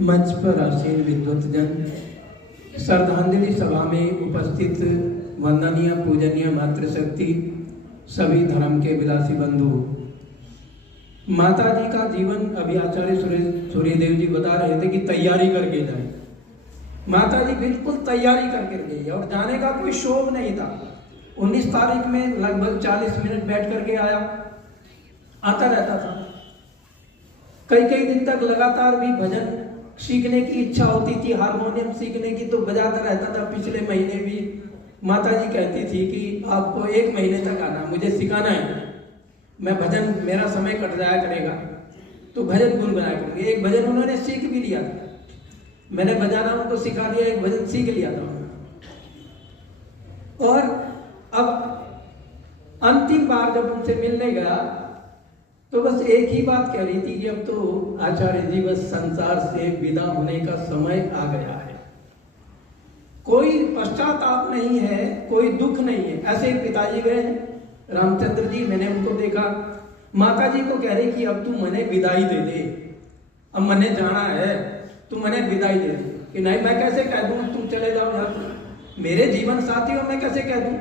मंच पर आसीन विद्वतजन, श्रद्धांजलि सभा में उपस्थित वंदनीय पूजनीय मातृशक्ति, सभी धर्म के विलासी बंधु, माता जी का जीवन अभी आचार्य सूर्यदेव जी बता रहे थे कि तैयारी करके जाए। माता जी बिल्कुल तैयारी करके गई और जाने का कोई शौक नहीं था। 19 तारीख में लगभग 40 मिनट बैठ करके आता रहता था। कई दिन तक लगातार भी भजन सीखने की इच्छा होती थी, हारमोनियम सीखने की, तो बजाता रहता था। पिछले महीने भी माता जी कहती थी कि आपको 1 महीने तक आना, मुझे सिखाना है, मैं भजन, मेरा समय कट जाया करेगा तो भजन गुनगुनाया करेंगे। एक भजन उन्होंने सीख भी लिया था, मैंने बजाना उनको सिखा दिया, एक भजन सीख लिया था उन्होंने। और अब अंतिम बार जब उनसे मिलने गया तो बस एक ही बात कह रही थी कि अब तो आचार्य जी बस संसार से विदा होने का समय आ गया है। कोई पश्चाताप नहीं है, कोई दुख नहीं है। ऐसे ही पिताजी गए रामचंद्र जी, मैंने उनको देखा, माता जी को कह रही कि अब तू मने विदाई दे दे, अब मने जाना है, तू मने विदाई दे दे। कि नहीं, मैं कैसे कह दूं तुम चले जाओ यहाँ, मेरे जीवन साथी हो, मैं कैसे कह दूं।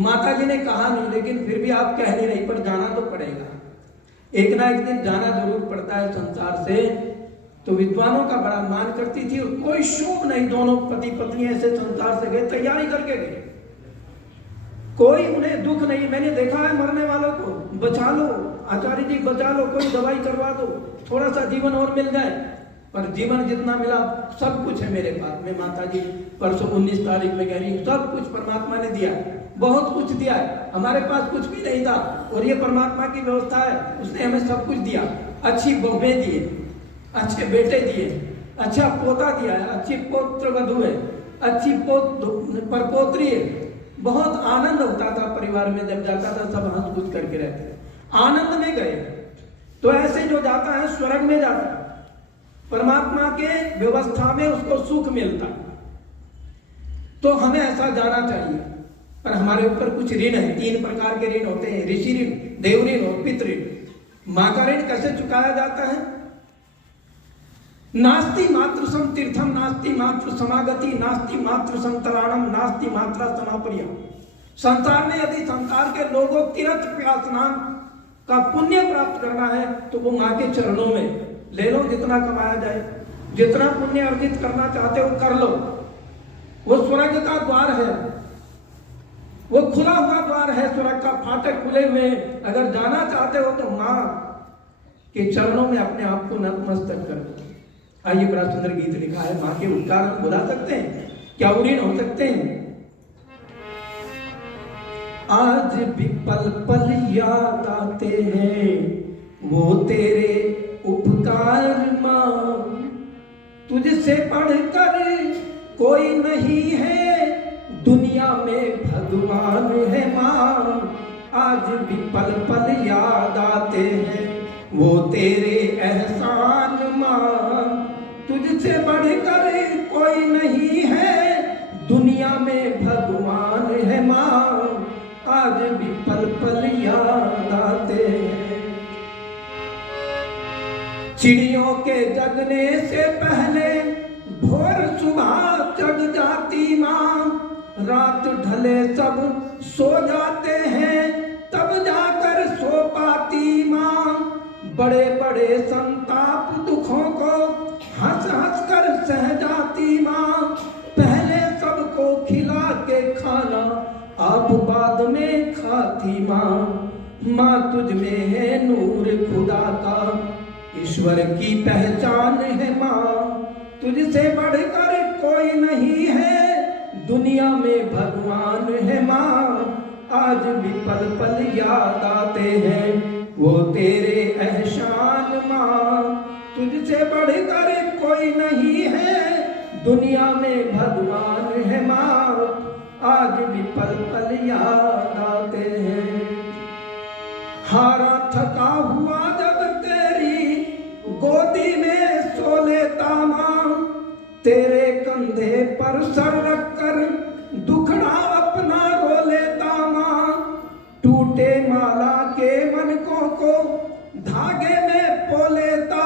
माता जी ने कहा नहीं, लेकिन फिर भी आप कह नहीं रही, पर जाना तो पड़ेगा, एक ना एक दिन जाना जरूर पड़ता है संसार से। तो विद्वानों का बड़ा मान करती थी और कोई शोक नहीं। दोनों पति पत्नी ऐसे संसार से गए, तैयारी करके गए, कोई उन्हें दुख नहीं। मैंने देखा है मरने वालों को, बचा लो आचार्य जी, बचा लो, कोई दवाई करवा दो, थोड़ा सा जीवन और मिल जाए। पर जीवन जितना मिला सब कुछ है मेरे पास में। माता जी परसों 19 तारीख में कह रही, सब कुछ परमात्मा ने दिया, बहुत कुछ दिया है, हमारे पास कुछ भी नहीं था और ये परमात्मा की व्यवस्था है, उसने हमें सब कुछ दिया। अच्छी बहुएं दिए, अच्छे बेटे दिए, अच्छा पोता दिया है, अच्छी पौत्र वधू है, अच्छी परपोत्री है। बहुत आनंद होता था परिवार में जब जाता था, सब हंस कूद करके रहते थे, आनंद में गए। तो ऐसे जो जाता है स्वर्ग में जाता है, परमात्मा के व्यवस्था में उसको सुख मिलता। तो हमें ऐसा जाना चाहिए। पर हमारे ऊपर कुछ ऋण है, 3 प्रकार के ऋण होते हैं, ऋषि ऋण, देव ऋण और पितृ ऋण। मां का ऋण कैसे चुकाया जाता है? नास्ति मातृ सम तीर्थम, नास्ति मातृ समागति, नास्ति मातृ संतराणम, नास्ति मात्रा समाप्रिया। संसार में यदि संसार के लोगों तीर्थ स्नान का पुण्य प्राप्त करना है तो वो मां के चरणों में ले लो, जितना कमाया जाए, जितना पुण्य अर्जित करना चाहते हो कर लो। वो स्वर्ग का द्वार है, वो खुला हुआ द्वार है, स्वर्ग का फाटक खुले हुए। अगर जाना चाहते हो तो मां के चरणों में अपने आप को नतमस्तक कर दो। आइए, बड़ा सुंदर गीत लिखा है, मां के उपकार हम बुला सकते हैं क्या, ऋण हो सकते हैं? आज भी पल पल याद आते हैं वो तेरे उपकार मां, तुझसे बढ़कर कोई नहीं है दुनिया में भगवान है मां। आज भी पल पल याद आते हैं वो तेरे एहसान मां, तुझसे बढ़कर कोई नहीं है दुनिया में भगवान है मां। आज भी पल पल याद आते हैं। चिड़ियों के जगने से पहले भोर सुबह जग जाती मां, रात ढले सब सो जाते हैं तब जाकर सो पाती मां। बड़े बड़े संताप दुखों को हंस हंस कर सह जाती मां। पहले सबको खिला के खाना आप बाद में खाती मां। मां तुझ में है नूर खुदा का, ईश्वर की पहचान है मां। तुझसे बढ़कर कोई नहीं है दुनिया में भगवान है मां। आज भी पल पल याद आते हैं वो तेरे एहसान मां। तुझसे बढ़कर कोई नहीं है दुनिया में भगवान है मां। आज भी पल पल याद आते हैं। हारा थका हुआ जब तेरी गोदी में सो लेता मां, तेरे कंधे पर सर रखकर दुखड़ा अपना रो लेता मां। टूटे माला के मनकों को धागे में पो लेता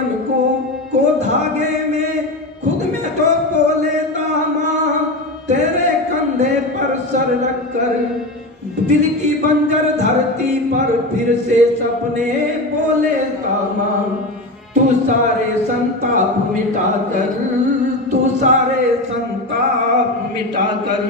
जीवन को धागे में खुद में तो पो लेता माँ, तेरे कंधे पर सर रखकर दिल की बंजर धरती पर फिर से सपने बो लेता माँ। तू सारे संताप मिटाकर, तू सारे संताप मिटाकर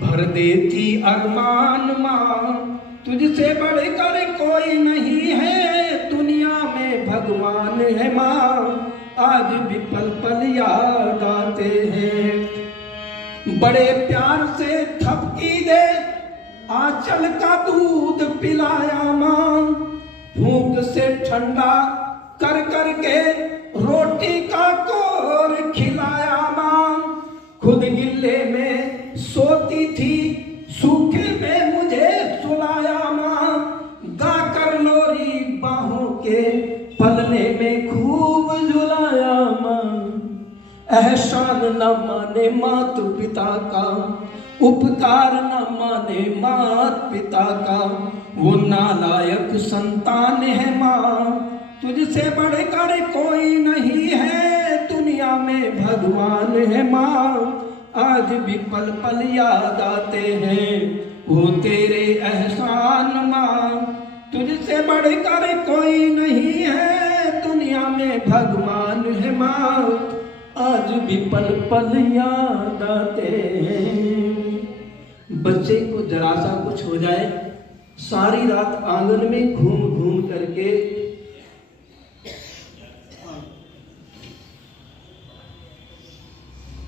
भर देती अरमान माँ। तुझसे बढ़कर कोई नहीं है दुनिया में भगवान है माँ। आज भी पल पल याद आते हैं, बड़े प्यार से थपकी दे आंचल का दूध पिलाया माँ। भूख से ठंडा कर कर के रोटी का कोर खिलाया माँ। खुद गिल्ले में सोती थी, सूखे में मुझे सुलाया माँ। गाकर लोरी बाहों के पलने में खूब झुलाया माँ। एहसान न माने मात पिता का, उपकार न माने मात पिता का, वो नालायक संतान है माँ। तुझसे बढ़कर कोई नहीं है दुनिया में भगवान है माँ। आज भी पल पल याद आते हैं वो तेरे एहसान माँ। तुझसे बढ़कर कोई नहीं है दुनिया में भगवान है माँ। आज भी पल पल याद आते हैं। बच्चे को जरा सा कुछ हो जाए, सारी रात आंगन में घूम घूम करके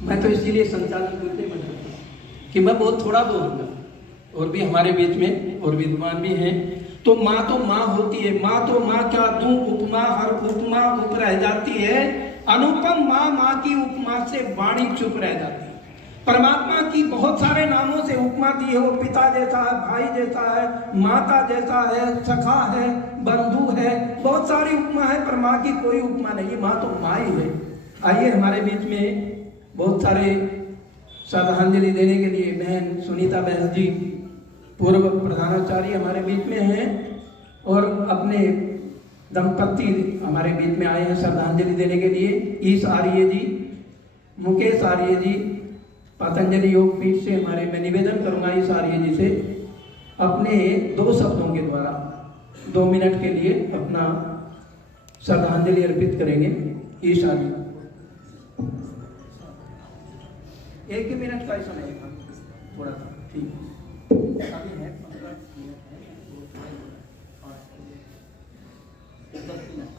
मैं तो इसीलिए संचालन करते बनाता कि मैं बहुत थोड़ा बोलूंगा, और भी हमारे बीच में और विद्वान भी हैं। तो माँ होती है, माँ तो माँ क्या दूं उपमा, हर उपमा उप रह जाती है। अनुपम माँ की उपमा से वाणी चुप रह जाती है। परमात्मा की बहुत सारे नामों से उपमा दी है। वो पिता जैसा है, भाई जैसा है, माता जैसा है, सखा है, बंधु है, बहुत सारी उपमा है, पर माँ की कोई उपमा नहीं। माँ तो माँ ही है। आइए हमारे बीच में बहुत सारे श्रद्धांजलि देने के लिए बहन सुनीता बहन जी पूर्व प्रधानाचार्य हमारे बीच में हैं, और अपने दंपति हमारे बीच में आए हैं श्रद्धांजलि देने के लिए। ईश आर्य जी, मुकेश आर्य जी, पतंजलि योग पीठ से हमारे, मैं निवेदन करूंगा ईश आर्य जी से अपने 2 शब्दों के द्वारा 2 मिनट के लिए अपना श्रद्धांजलि अर्पित करेंगे। ईश आर्य 1 मिनट का ही समय थोड़ा सा, ठीक है। अभी है 15 मिनट है, 10 मिनट।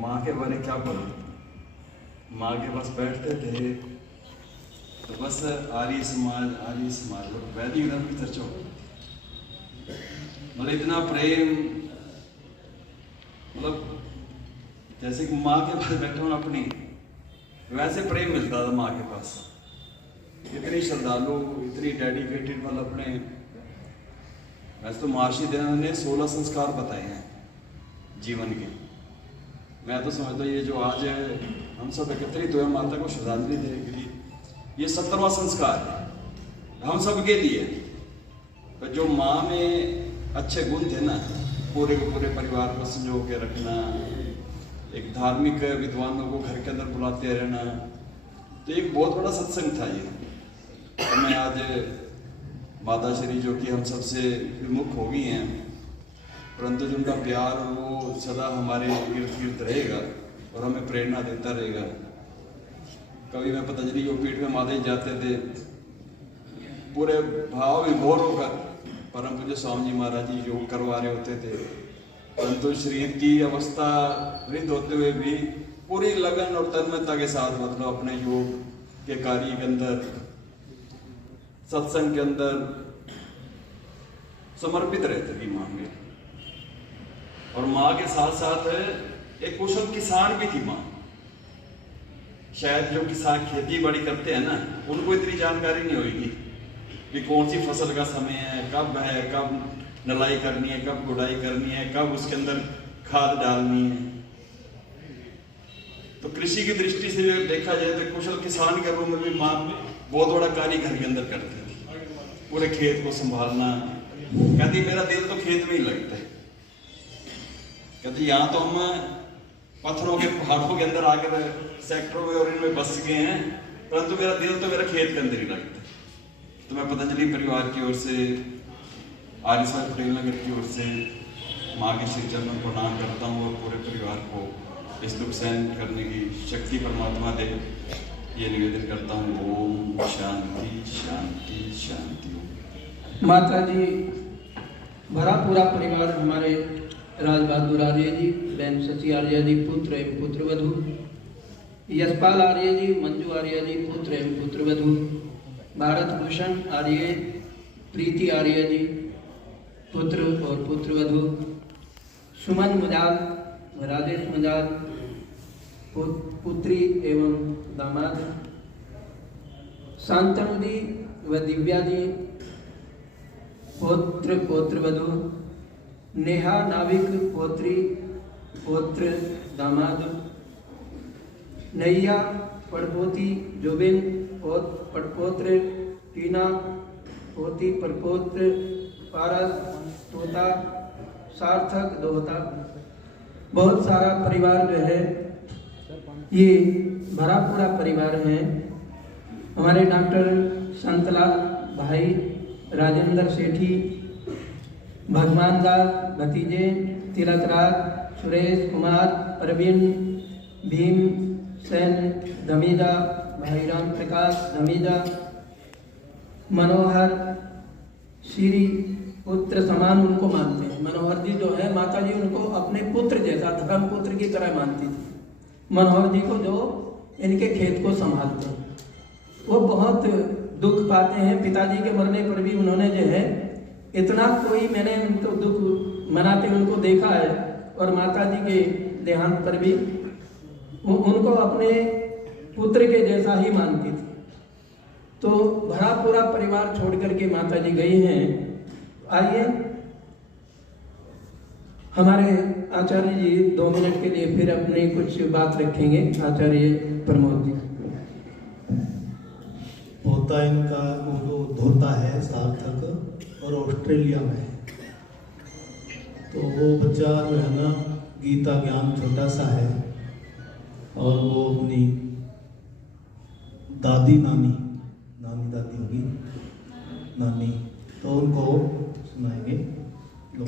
माँ के बारे क्या बोलूं। माँ के पास बैठते थे तो बस आर्य समाज वैदिक धर्म की चर्चा हो, मतलब इतना प्रेम, मतलब जैसे कि माँ के पास बैठा हूँ अपनी, वैसे प्रेम मिलता था माँ के पास। इतनी श्रद्धालु, इतनी डेडिकेटेड, मतलब अपने, वैसे तो महर्षि दयानंद ने 16 संस्कार बताए हैं जीवन के। मैं तो समझता ये जो आज हम सब एकत्रित हुए माता को श्रद्धांजलि देने के लिए, ये 17वां संस्कार है हम सब के लिए। तो जो माँ में अच्छे गुण थे ना, पूरे के पूरे परिवार को संजो के रखना, एक धार्मिक विद्वानों को घर के अंदर बुलाते रहना, तो एक बहुत बड़ा सत्संग था ये। तो मैं आज माता श्री जो कि हम सबसे विमुख हो गई हैं, परंतु जिनका प्यार वो सदा हमारे इर्द गिर्द रहेगा और हमें प्रेरणा देता रहेगा। कभी मैं पतंजलि योग पीठ में माता जी जाते थे, पूरे भाव विभोर होकर परम पूज्य स्वामी जी महाराज जी योग करवा रहे होते थे, परंतु शरीर की अवस्था वृद्ध होते हुए भी पूरी लगन और तन्मयता के साथ, मतलब अपने योग के कार्य के अंदर, सत्संग के अंदर समर्पित रहते थी माँ में। और माँ के साथ साथ एक कुशल किसान भी थी माँ। शायद जो किसान खेती बाड़ी करते हैं ना, उनको इतनी जानकारी नहीं होगी कि कौन सी फसल का समय है, कब नलाई करनी है, कब गुड़ाई करनी है, कब उसके अंदर खाद डालनी है। तो कृषि की दृष्टि से देखा जाए तो कुशल किसान के रूप में भी माँ बहुत बड़ा कार्य घर के अंदर करती थी, पूरे खेत को संभालना। कहती मेरा दिल तो खेत में ही लगता है, कहती यहाँ तो हम पत्थरों के पहाड़ों के अंदर आकर सेक्टरों में और इनमें बस गए हैं, परंतु मेरा दिल तो मेरा खेत के अंदर ही लगता है। तो मैं पतंजलि परिवार की ओर से, आर्य समाज पटेल नगर की ओर से माँ के श्री चरणों को प्रणाम करता हूँ और पूरे परिवार को इस दुख सहन करने की शक्ति परमात्मा दे, ये निवेदन करता हूँ। ओम शांति शांति शांति। माता जी भरा पूरा परिवार हमारे राज बहादुर आर्य जी, बहन शशि आर्य जी पुत्र एवं पुत्रवधू, यशपाल आर्य जी, मंजू आर्य जी पुत्र एवं पुत्रवधू, भारत भूषण आर्य, प्रीति आर्य जी पुत्र और पुत्रवधू, सुमन मुजाल, राजेश मुजाल पुत्री एवं दामाद, शांतनु जी व दिव्या जी पौत्र पौत्रवधू, नेहा नाविक पौत्री पौत्र दामाद, नैया पड़पोती जोबिन पड़पोत्र, टीना पोती परपोत्र, पारस तोता, सार्थक दोहता। बहुत सारा परिवार जो है ये भरा पूरा परिवार है। हमारे डॉक्टर संतलाल भाई, राजेंद्र सेठी, भगवान दास भतीजे, तिलक राज, सुरेश कुमार, अरविंद, भीम सेन धमीजा, भाई राम प्रकाश धमीजा, मनोहर, श्री पुत्र समान उनको मानते हैं। मनोहर जी जो है माता जी उनको अपने पुत्र जैसा, धर्म पुत्र की तरह मानती थी। मनोहर जी को जो इनके खेत को संभालते हैं, वो बहुत दुख पाते हैं। पिताजी के मरने पर भी उन्होंने जो है इतना कोई, मैंने उनको दुख मनाते उनको देखा है, और माता जी के देहांत पर भी उनको अपने पुत्र के जैसा ही मानती थी। तो भरा पूरा परिवार छोड़ करके माता जी गई हैं। आइए हमारे आचार्य जी 2 मिनट के लिए फिर अपनी कुछ बात रखेंगे। आचार्य प्रमोद जी। पोता इनका वो धोता है सार्थक, और ऑस्ट्रेलिया में है। तो वो बच्चा जो है ना, गीता ज्ञान छोटा सा है, और वो अपनी दादी नानी दादी होगी नानी, तो उनको सुनाएंगे। लो।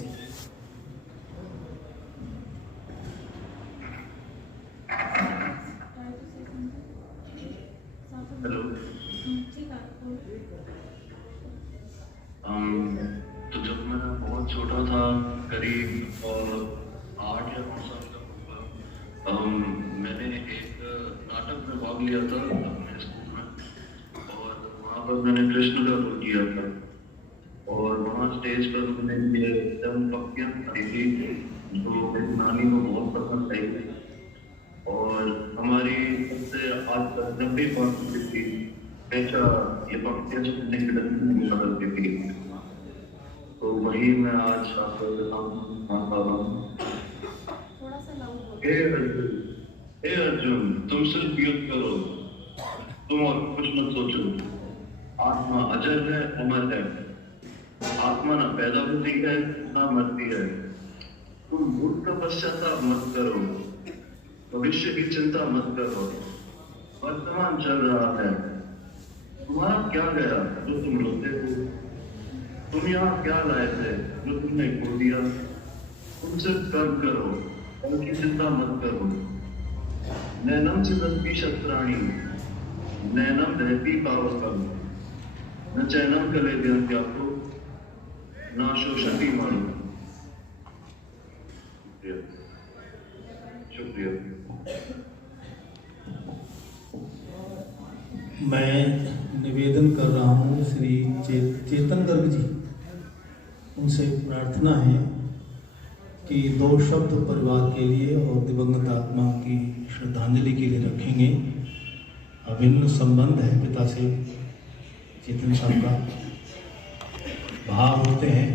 हेलो। तो जब मैं बहुत छोटा था, करीब 8 या 9 साल का होगा, मैंने एक नाटक में भाग लिया था अपने स्कूल में, और वहाँ पर मैंने कृष्ण का रोल किया था। और वहाँ स्टेज पर मैंने ये एकदम पक्कियाँ खाई थी जो मेरी नानी को बहुत पसंद आई थी, और हमारी सबसे आज तक जब भी बात होती थी हमेशा ये पक्तियाँ सुनने की लगी करती थी। तो वही मैं आज आपको बताता हूँ। हे अर्जुन, तुम सिर्फ युद्ध करो, तुम और कुछ मत सोचो। आत्मा अजर है, अमर है। आत्मा न पैदा होती है न मरती है। तुम भूत का पश्चाताप मत करो, भविष्य की चिंता मत करो। वर्तमान चल रहा है। तुम्हारा क्या गया जो तुम रोते हो? तुम यहाँ क्या लाए थे जो तुमने खो दिया? तुम सिर्फ कर्म करो, फल की चिंता मत करो। नैनम से दसती शस्त्राणी, नैनम रहती पावकम, न चैनम कले व्याप्तो, न शोषति मारो। शुक्रिया। मैं निवेदन कर रहा हूँ श्री चेतन गर्ग जी, उनसे प्रार्थना है कि 2 शब्द परिवार के लिए और दिवंगत आत्मा की श्रद्धांजलि के लिए रखेंगे। अभिन्न संबंध है पिता से चेतन साहब का, भाव होते हैं।